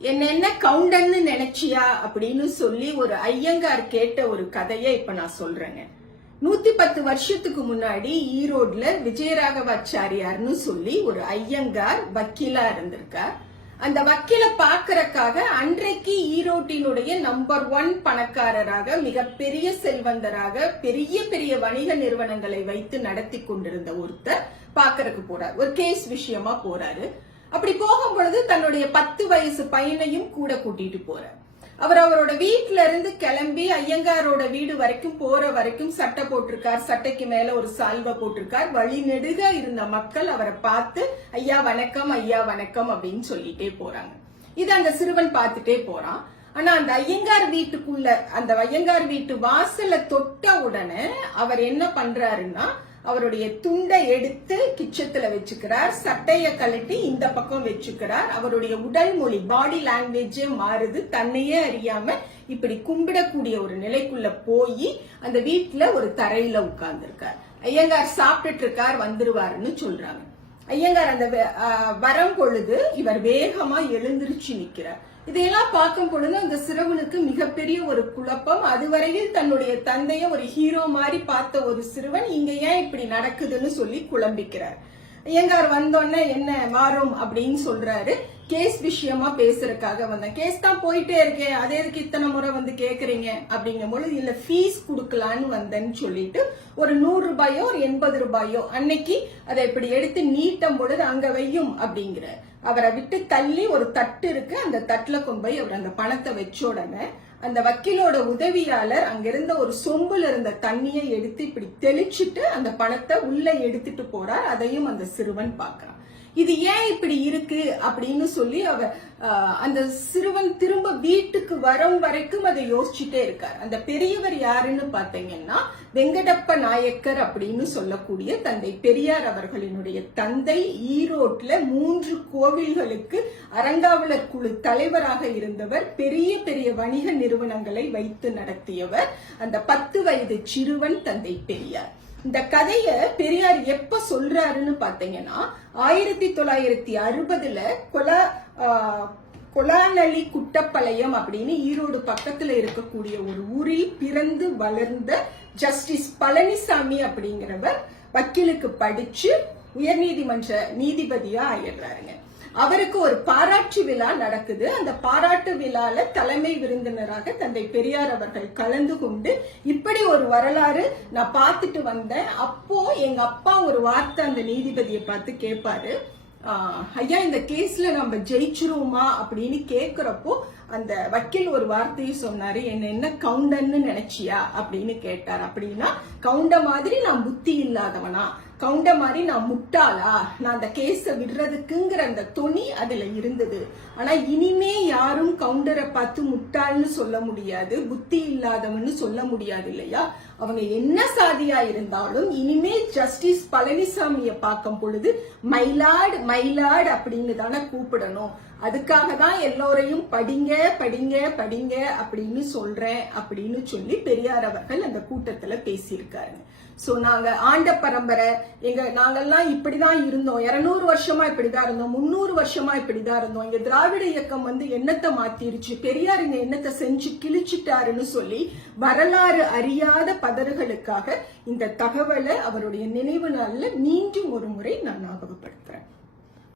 என்ன கவுண்டன்னு நினைச்சியா அப்படின்னு சொல்லி ஒரு ஐயங்கார் கேட்ட ஒரு கதையை இப்ப நான் சொல்றேங்க. 110 வருஷத்துக்கு முன்னாடி ஈரோட்ல விஜயராகவாச்சாரியார்னு சொல்லி ஒரு ஐயங்கார் வக்கீலா இருந்திருக்கார். அந்த வக்கீல பாக்குறதுக்காக அன்றைக்கு ஈரோட்டினுடைய நம்பர் 1 பணக்காரராக, மிகப்பெரிய செல்வந்தராக, பெரிய பெரிய வணிக நிறுவனங்களை வைத்து நடத்தி கொண்டிருந்த ஒருத்தர் பாக்குறதுக்கு போறார். ஒரு கேஸ் விஷயமா போறாரு. அப்படி போகும் பொழுது தன்னுடைய 10 வயசு பையனையும் கூட கூட்டிட்டு போறார். அவரோட வீட்டுல இருந்து கிளம்பி ஐயங்காரோட வீடு வரைக்கும் போற வரைக்கும் சட்டை போட்டிருக்கார், சட்டைக்கு மேல ஒரு சால்வை போட்டிருக்கார். வழி நெடுக இருந்த மக்கள் அவரை பார்த்து ஐயா வணக்கம், ஐயா வணக்கம் அப்படின்னு சொல்லிட்டே போறாங்க. இது அந்த சிறுவன் பார்த்துட்டே போறான். ஆனா அந்த ஐயங்கார் வீட்டுக்குள்ள, அந்த ஐயங்கார் வீட்டு வாசல தொட்ட உடனே அவர் என்ன பண்றாருன்னா, அவருடைய துண்டை எடுத்து கிச்சத்துல வச்சுக்கிறார், சட்டைய கழட்டி இந்த பக்கம் வச்சுக்கிறார். அவருடைய உடல் மொழி, பாடி லாங்குவேஜே மாறுது. தன்னையே அறியாம இப்படி கும்பிடக்கூடிய ஒரு நிலைக்குள்ள போய் அந்த வீட்டுல ஒரு தரையில உட்கார்ந்துருக்கார். ஐயங்கார் சாப்பிட்டுட்டு இருக்கார், வந்துருவாருன்னு சொல்றாங்க. ஐயங்கார் அந்த வரம் பொழுது இவர் வேகமா எழுந்திருச்சு நிக்கிறார். இதையெல்லாம் பார்க்கும் பொழுது அந்த சிறுவனுக்கு மிகப்பெரிய ஒரு குழப்பம். அதுவரையில் தன்னுடைய தந்தைய ஒரு ஹீரோ மாதிரி பார்த்த ஒரு சிறுவன் இங்க ஏன் இப்படி நடக்குதுன்னு சொல்லி குழம்பிக்கிறார். ஐயங்கார் வந்தோடனே என்ன வாரம் அப்படின்னு சொல்றாரு. கேஸ் விஷயமா பேசுறதுக்காக வந்தேன். கேஸ் தான் போயிட்டே இருக்கேன், அதே எதுக்கு இத்தனை முறை வந்து கேக்குறீங்க அப்படிங்கும் பொழுது, இல்ல ஃபீஸ் கொடுக்கலான்னு வந்தேன்னு சொல்லிட்டு ஒரு 100 ரூபாயோ ஒரு 80 ரூபாயோ அன்னைக்கு அதை இப்படி எடுத்து நீட்டும் பொழுது அங்க வையும் அப்படிங்கிற. அவரை விட்டு தள்ளி ஒரு தட்டு இருக்கு, அந்த தட்டுல கொண்டு போய் அவர் அந்த பணத்தை வச்ச உடனே அந்த வக்கீலோட உதவியாளர் அங்கிருந்த ஒரு சொம்புல இருந்த தண்ணியை எடுத்து இப்படி தெளிச்சுட்டு அந்த பணத்தை உள்ள எடுத்துட்டு போறார். அதையும் அந்த சிறுவன் பார்க்கறான். இது ஏன் இப்படி இருக்கு அப்படின்னு சொல்லி அந்த சிறுவன் திரும்ப வீட்டுக்கு வரும் வரைக்கும் அதை யோசிச்சுட்டே இருக்கார். அந்த பெரியவர் யாருன்னு பாத்தீங்கன்னா வெங்கடப்ப நாயக்கர் அப்படின்னு சொல்லக்கூடிய தந்தை பெரியார் அவர்களினுடைய தந்தை. ஈரோட்ல 3 கோவில்களுக்கு அறங்காவலர் குழு தலைவராக இருந்தவர். பெரிய பெரிய வணிக நிறுவனங்களை வைத்து நடத்தியவர். அந்த 10 வயது சிறுவன் தந்தை பெரியார். இந்த கதைய பெரியார் எப்ப சொல்றாருன்னு பாத்தீங்கன்னா 1960ல கொலாநலி குட்டப்பாளையம் அப்படின்னு ஈரோடு பக்கத்துல இருக்கக்கூடிய ஒரு ஊரில் பிறந்து வளர்ந்த ஜஸ்டிஸ் பழனிசாமி அப்படிங்கிறவர் வக்கீலுக்கு படிச்சு உயர்நீதிமன்ற நீதிபதியா ஆயிடுறாருங்க. அவருக்கு ஒரு பாராட்டு விழா நடக்குது. அந்த பாராட்டு விழால தலைமை விருந்தினராக தந்தை பெரியார் அவர்கள் கலந்து கொண்டு இப்படி ஒரு வரலாறு நான் பார்த்துட்டு வந்தேன். அப்போ எங்க அப்பா ஒரு வார்த்தை அந்த நீதிபதியை பார்த்து கேட்பாரு, ஐயா இந்த கேஸ்ல நம்ம ஜெயிச்சிருவோமா அப்படின்னு கேக்குறப்போ அந்த வக்கீல் ஒரு வார்த்தையை சொன்னாரு, என்ன கவுண்டன்னு நினைச்சியா அப்படின்னு கேட்டார். அப்படின்னா கவுண்ட மாதிரி நான் புத்தி இல்லாதவனா, கவுண்ட மாதிரி நான் முட்டாளா, நான் அந்த கேஸ விடுறதுக்குங்கிற அந்த துணி அதுல இருந்தது. ஆனா இனிமே யாரும் கவுண்டரை பார்த்து முட்டாள்னு சொல்ல முடியாது, புத்தி இல்லாதவன்னு சொல்ல முடியாது இல்லையா. அவங்க என்ன சாதியா இருந்தாலும் இனிமே ஜஸ்டிஸ் பழனிசாமிய பார்க்கும் பொழுது மயிலாடு மயிலாடு அப்படின்னு தானே கூப்பிடணும். அதுக்காக தான் எல்லோரையும் படிங்க படிங்க படிங்க அப்படின்னு சொல்றேன் அப்படின்னு சொல்லி பெரியார் அவர்கள் அந்த கூட்டத்துல பேசியிருக்காரு. சோ நாங்க ஆண்ட பரம்பரை, நாங்கெல்லாம் இப்படிதான் இருந்தோம், 200 வருஷமா இப்படிதான் இருந்தோம், 300 வருஷமா இப்படிதான் இருந்தோம், இங்க திராவிட இயக்கம் வந்து எண்ணத்தை மாத்திருச்சு, பெரியார் இங்க எண்ணத்தை செஞ்சு கிழிச்சிட்டாருன்னு சொல்லி வரலாறு அறியாத பதறுகளுக்காக இந்த தகவலை அவருடைய நினைவு நாள்ல மீண்டும் ஒரு முறை நான் ஞாபகப்படுத்துறேன்.